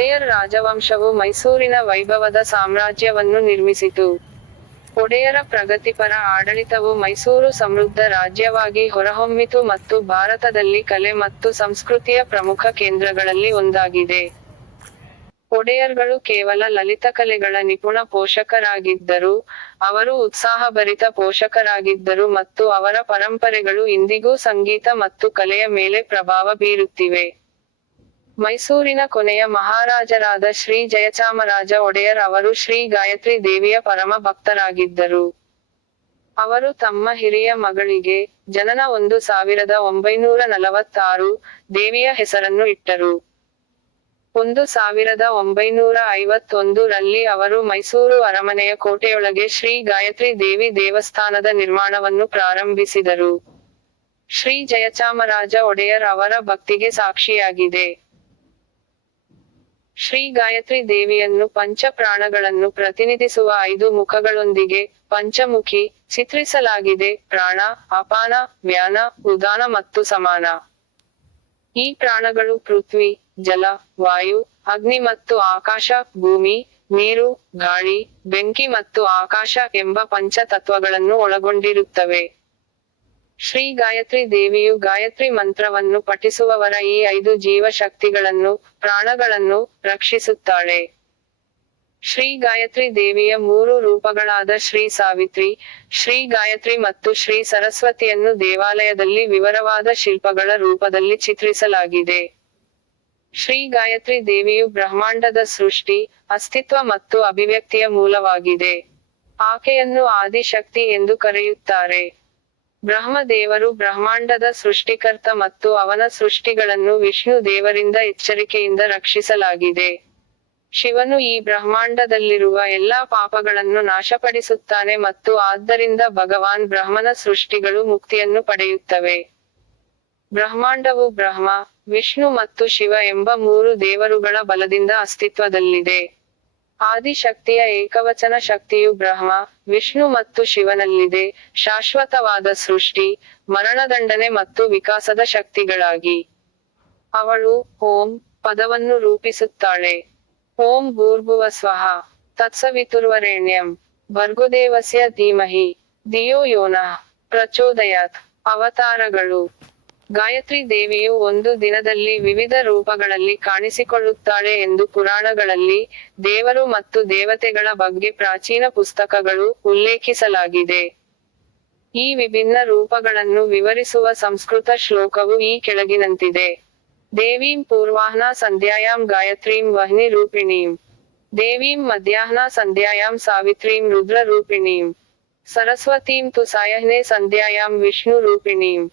ರಘುವಂಶವು ಮೈಸೂರಿನ ವೈಭವದ ಸಾಮ್ರಾಜ್ಯವನ್ನು ನಿರ್ಮಿಸಿತು. ಒಡೆಯರ ಪ್ರಗತಿಪರ ಆಡಳಿತವು ಮೈಸೂರು ಸಮೃದ್ಧ ರಾಜ್ಯವಾಗಿ ಹೊರಹೊಮ್ಮಿತು ಮತ್ತು ಭಾರತದಲ್ಲಿ ಕಲೆ ಮತ್ತು ಸಂಸ್ಕೃತಿಯ ಪ್ರಮುಖ ಕೇಂದ್ರಗಳಲ್ಲಿ ಒಂದಾಗಿದೆ. ಒಡೆಯರ್ಗಳು ಕೇವಲ ಲಲಿತ ಕಲೆಗಳ ನಿಪುಣ ಪೋಷಕರಾಗಿದ್ದರು, ಅವರು ಉತ್ಸಾಹಭರಿತ ಪೋಷಕರಾಗಿದ್ದರು ಮತ್ತು ಅವರ ಪರಂಪರೆಗಳು ಇಂದಿಗೂ ಸಂಗೀತ ಮತ್ತು ಕಲೆಯ ಮೇಲೆ ಪ್ರಭಾವ ಬೀರುತ್ತಿವೆ. ಮೈಸೂರಿನ ಕೊನೆಯ ಮಹಾರಾಜರಾದ ಶ್ರೀ ಜಯಚಾಮರಾಜ ಒಡೆಯರ್ ಅವರು ಶ್ರೀ ಗಾಯತ್ರಿ ದೇವಿಯ ಪರಮ ಭಕ್ತರಾಗಿದ್ದರು. ಅವರು ತಮ್ಮ ಹಿರಿಯ ಮಗಳಿಗೆ ಜನನ ಒಂದು ಸಾವಿರದ ಒಂಬೈನೂರ ನಲವತ್ತಾರು ದೇವಿಯ ಹೆಸರನ್ನು ಇಟ್ಟರು. ಒಂದು ಸಾವಿರದ ಒಂಬೈನೂರ ಐವತ್ತೊಂದು ರಲ್ಲಿ ಅವರು ಮೈಸೂರು ಅರಮನೆಯ ಕೋಟೆಯೊಳಗೆ ಶ್ರೀ ಗಾಯತ್ರಿ ದೇವಿ ದೇವಸ್ಥಾನದ ನಿರ್ಮಾಣವನ್ನು ಪ್ರಾರಂಭಿಸಿದರು. ಶ್ರೀ ಜಯಚಾಮರಾಜ ಒಡೆಯರ್ ಅವರ ಭಕ್ತಿಗೆ ಸಾಕ್ಷಿಯಾಗಿದೆ. ಶ್ರೀ ಗಾಯತ್ರಿ ದೇವಿಯನ್ನು ಪಂಚ ಪ್ರಾಣಗಳನ್ನು ಪ್ರತಿನಿಧಿಸುವ ಐದು ಮುಖಗಳೊಂದಿಗೆ ಪಂಚಮುಖಿ ಚಿತ್ರಿಸಲಾಗಿದೆ. ಪ್ರಾಣ, ಅಪಾನ ವ್ಯಾನ ಉದಾನ ಮತ್ತು ಸಮಾನ. ಈ ಪ್ರಾಣಗಳು ಪೃಥ್ವಿ, ಜಲ, ವಾಯು, ಅಗ್ನಿ ಮತ್ತು ಆಕಾಶ, ಭೂಮಿ, ನೀರು, ಗಾಳಿ, ಬೆಂಕಿ ಮತ್ತು ಆಕಾಶ ಎಂಬ ಪಂಚ ತತ್ವಗಳನ್ನು ಒಳಗೊಂಡಿರುತ್ತವೆ. ಶ್ರೀ ಗಾಯತ್ರಿ ದೇವಿಯು ಗಾಯತ್ರಿ ಮಂತ್ರವನ್ನು ಪಠಿಸುವವರ ಈ ಐದು ಜೀವಶಕ್ತಿಗಳನ್ನು, ಪ್ರಾಣಗಳನ್ನು ರಕ್ಷಿಸುತ್ತಾಳೆ. ಶ್ರೀ ಗಾಯತ್ರಿ ದೇವಿಯ ಮೂರು ರೂಪಗಳಾದ ಶ್ರೀ ಸಾವಿತ್ರಿ, ಶ್ರೀ ಗಾಯತ್ರಿ ಮತ್ತು ಶ್ರೀ ಸರಸ್ವತಿಯನ್ನು ದೇವಾಲಯದಲ್ಲಿ ವಿವರವಾದ ಶಿಲ್ಪಗಳ ರೂಪದಲ್ಲಿ ಚಿತ್ರಿಸಲಾಗಿದೆ. ಶ್ರೀ ಗಾಯತ್ರಿ ದೇವಿಯು ಬ್ರಹ್ಮಾಂಡದ ಸೃಷ್ಟಿ, ಅಸ್ತಿತ್ವ ಮತ್ತು ಅಭಿವ್ಯಕ್ತಿಯ ಮೂಲವಾಗಿದೆ. ಆಕೆಯನ್ನು ಆದಿಶಕ್ತಿ ಎಂದು ಕರೆಯುತ್ತಾರೆ. ಬ್ರಹ್ಮದೇವರು ಬ್ರಹ್ಮಾಂಡದ ಸೃಷ್ಟಿಕರ್ತ ಮತ್ತು ಅವನ ಸೃಷ್ಟಿಗಳನ್ನು ವಿಷ್ಣು ದೇವರಿಂದ ಎಚ್ಚರಿಕೆಯಿಂದ ರಕ್ಷಿಸಲಾಗಿದೆ. ಶಿವನು ಈ ಬ್ರಹ್ಮಾಂಡದಲ್ಲಿರುವ ಎಲ್ಲಾ ಪಾಪಗಳನ್ನು ನಾಶಪಡಿಸುತ್ತಾನೆ ಮತ್ತು ಆದ್ದರಿಂದ ಭಗವಾನ್ ಬ್ರಹ್ಮನ ಸೃಷ್ಟಿಗಳು ಮುಕ್ತಿಯನ್ನು ಪಡೆಯುತ್ತವೆ. ಬ್ರಹ್ಮಾಂಡವು ಬ್ರಹ್ಮ, ವಿಷ್ಣು ಮತ್ತು ಶಿವ ಎಂಬ ಮೂರು ದೇವರುಗಳ ಬಲದಿಂದ ಅಸ್ತಿತ್ವದಲ್ಲಿದೆ. ಆದಿಶಕ್ತಿಯ ಏಕವಚನ ಶಕ್ತಿಯು ಬ್ರಹ್ಮ, ವಿಷ್ಣು ಮತ್ತು ಶಿವನಲ್ಲಿದೆ, ಶಾಶ್ವತವಾದ ಸೃಷ್ಟಿ, ಮರಣದಂಡನೆ ಮತ್ತು ವಿಕಾಸದ ಶಕ್ತಿಗಳಾಗಿ. ಅವಳು ಓಂ ಪದವನ್ನು ರೂಪಿಸುತ್ತಾಳೆ. ಓಂ ಭೂರ್ಭುವ ಸ್ವಹ ತತ್ಸವಿತುರ್ವರೆಣ್ಯಂ, ಭರ್ಗುದೇವಸ್ಯ ಧೀಮಹಿ ದಿಯೋ ಯೋನಃ, ಪ್ರಚೋದಯಾತ್, ಅವತಾರಗಳು. ಗಾಯತ್ರಿ ದೇವಿಯು ಒಂದು ದಿನದಲ್ಲಿ ವಿವಿಧ ರೂಪಗಳಲ್ಲಿ ಕಾಣಿಸಿಕೊಳ್ಳುತ್ತಾಳೆ ಎಂದು ಪುರಾಣಗಳಲ್ಲಿ ದೇವರು ಮತ್ತು ದೇವತೆಗಳ ಬಗ್ಗೆ ಪ್ರಾಚೀನ ಪುಸ್ತಕಗಳು ಉಲ್ಲೇಖಿಸಲಾಗಿದೆ. ಈ ವಿಭಿನ್ನ ರೂಪಗಳನ್ನು ವಿವರಿಸುವ ಸಂಸ್ಕೃತ ಶ್ಲೋಕವು ಈ ಕೆಳಗಿನಂತಿದೆ. ದೇವೀಂ ಪೂರ್ವಾಹ್ನ ಸಂಧ್ಯಾಯಾಂ ಗಾಯತ್ರೀಂ ವಹ್ನಿ ರೂಪಿಣೀಂ. ದೇವೀಂ ಮಧ್ಯಾಹ್ನ ಸಂಧ್ಯಾಯಾಂ ಸಾವಿತ್ರೀಂ ರುದ್ರ ರೂಪಿಣೀಂ. ಸರಸ್ವತೀಂ ತು ಸಾಯಹ್ನೆ ಸಂಧ್ಯಾಯಾಂ ವಿಷ್ಣು ರೂಪಿಣೀಂ.